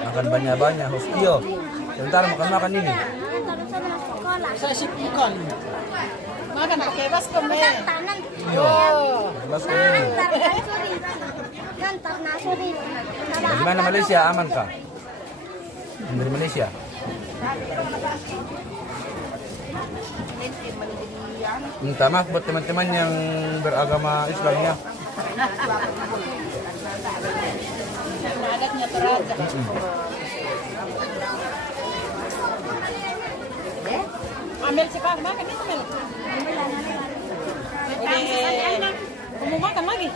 Makan banyak-banyak, hostio. Sebentar makan ini. Saya sip bukan. Makan pakai baskom ya. Baskom ini. Gimana Malaysia, aman kah? Dari Malaysia. Minta maaf buat teman-teman yang beragama Islam ya. Adatnya Toraja. Ambil cepat makan itu Mel. Kamu makan lagi?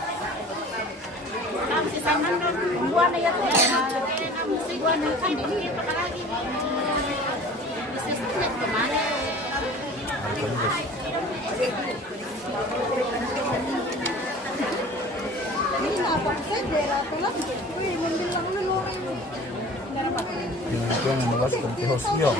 Buah ya tuh. Buah kan ini lagi. Bisnisnya kemana? Itu yang membahas tentang hostio.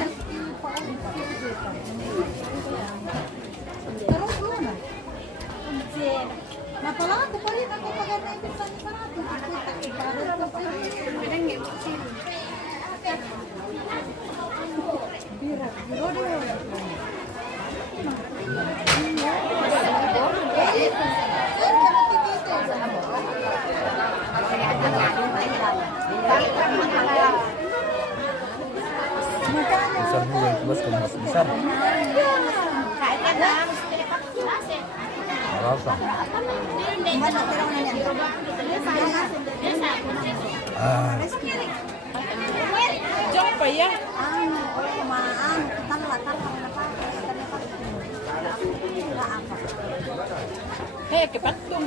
Besar juga itu bos, kalau masih besar. Apa? Jumpa ya. Hei, ke Bandung.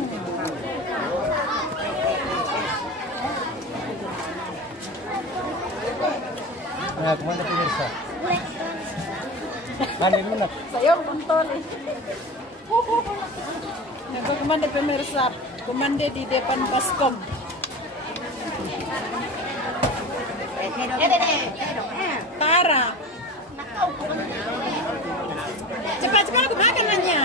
Nah, kemana pemirsa? Kanin mana? Saya kontol. Nah, kemana pemirsa? Komande di depan Baskom. Tara. Cepat-cepat aku makan nanya.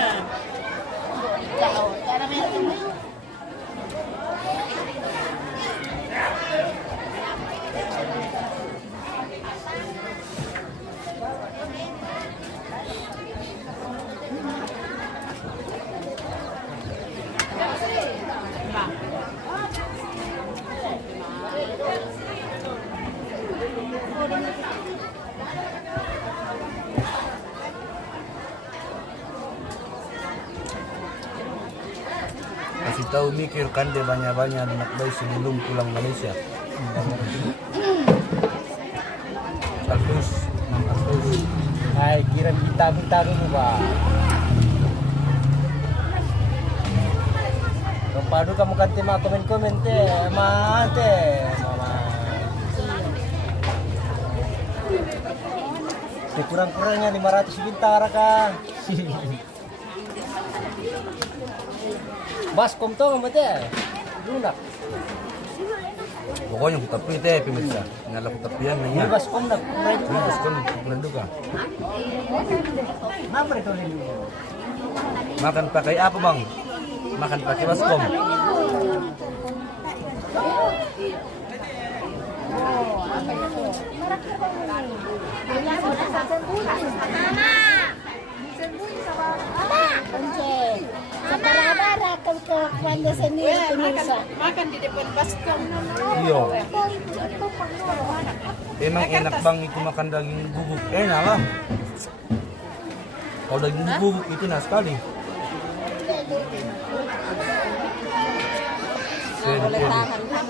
Kasih tahu mikir kan dia banyak-banyak anak bayi sebelum pulang Malaysia. Terus. Hai, kirim kita dulu, Pak. Padu kamu kan tema komen-komen teh, mate, mama. Kurang-kurangnya 500 bintang kah? Baskom tuh kamu teh, lunak. Pokoknya aku tapi teh pemirsa, nyala aku tapian nanya. Ini baskom dah, ini baskom bulan duka. Makan pakai apa bang? makan pakai baskom. Para ke Wanda sendiri pemirsa. Makan di depan baskom. Iya. Emang enak bang itu makan daging bubuk. Enak lah. Kalau daging bubuk itu enak sekali.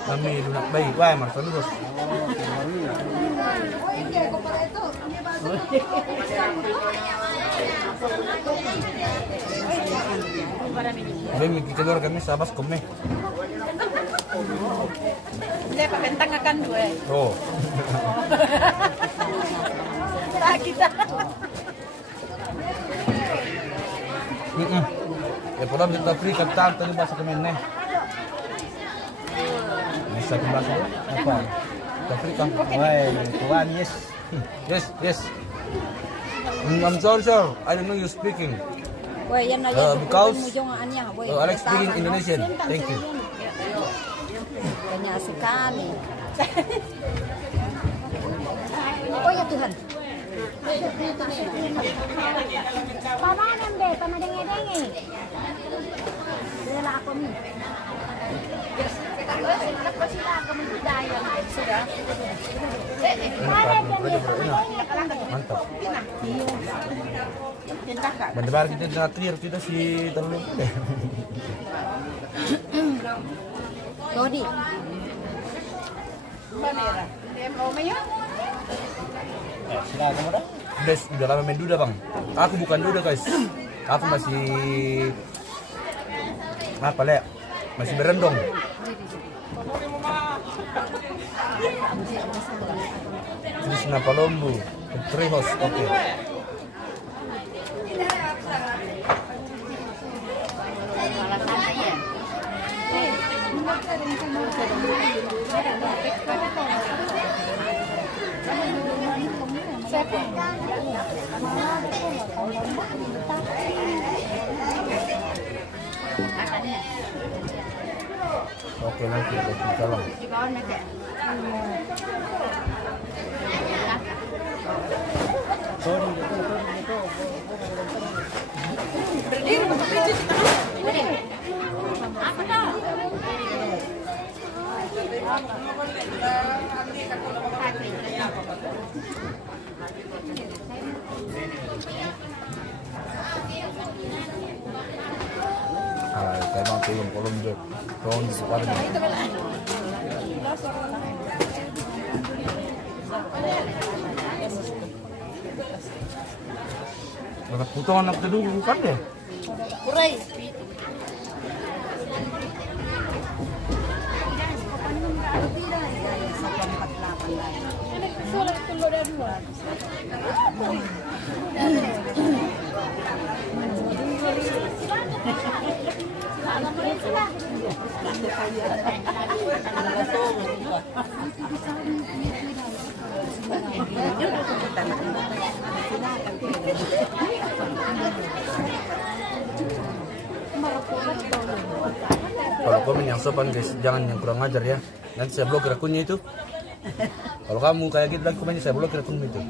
Kami lunak bayi. Wah, Marcel terus. Bemi keluar kami sabas kome. Dia pabentang akan dua. Oh. Tak kita. Ya pulang kita free kapten tadi bahasa kemen nih. Bisa bahasa apa? Kita free kan? Wah, tuan yes. Yes. I'm sorry sir, I don't know you speaking. Wah, yan na yan. Because Boy, Alex speaking Indonesian. Thank you. Kanya sekali. Oh ya Tuhan. Pamanan be, pamadenge-denge. Dela ako mi. Mantap. Benar kita terakhir kita si terlalu deh. Dodi. Panera. Dia mau mayo? Silakan udah. Udah lama main duda bang. Aku bukan duda guys. Aku masih apa le? Masih berendong. Krishna Palombo, Trihos, oke. Oke nanti salam. Kayak bang film kolom deh, tahun di sekarang. Anak putong anak itu bukan deh. Kurai. Kalau komen yang sopan guys, jangan yang kurang ajar ya. Nanti saya blokir akunnya itu. Kalau kamu kayak gitu lagi komennya, saya blokir akunmu itu.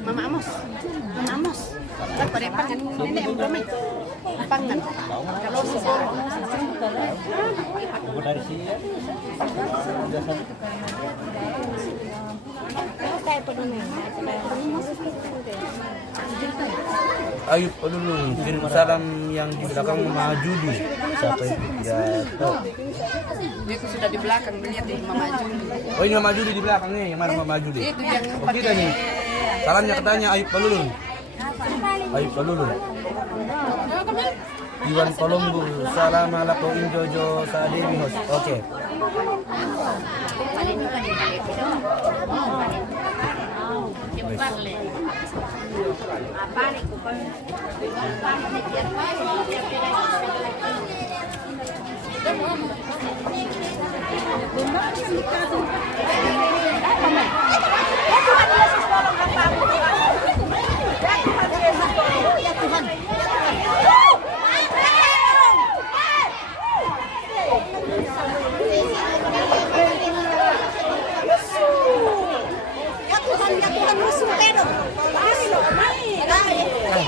Mama Amos. Pada pangan nenek yang ramai. Pangan. Kalau Dari sini ya. Ayub dulu kirim salam yang di belakang Mama Judi. Siapa itu? Ya, tahu. dia itu sudah di belakang melihat di Mama Juli. Oh ini Mama Judi di belakang nih, yang mana Mama Judi? Itu yang Oh kita nih. Salamnya katanya Ayub Palulun. Ayub Palulun. Iwan Kolombo, salam ala ko Injojo sa Devihos. Oke. Baik. balik ko pa.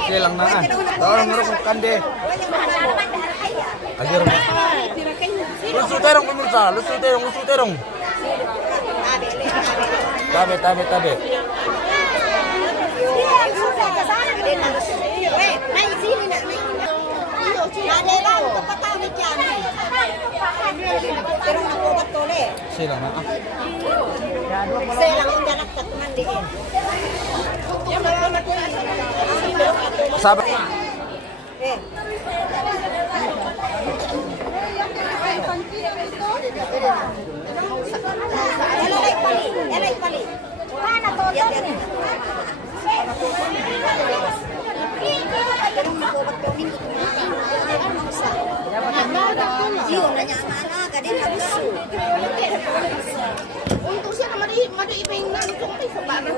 Sige lang na. Tawag mo kung kande. Ajar mo. Lusu terong pemirsa, lusu terong. Tabe. Sige lang na. Sabar. Untuk siya na madiibing na kung tayo sa bana.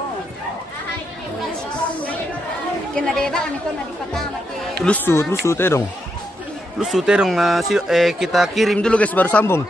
Kinadeba kami to na di patama Lusu terong. Lusu terong kita kirim dulu guys baru sambung.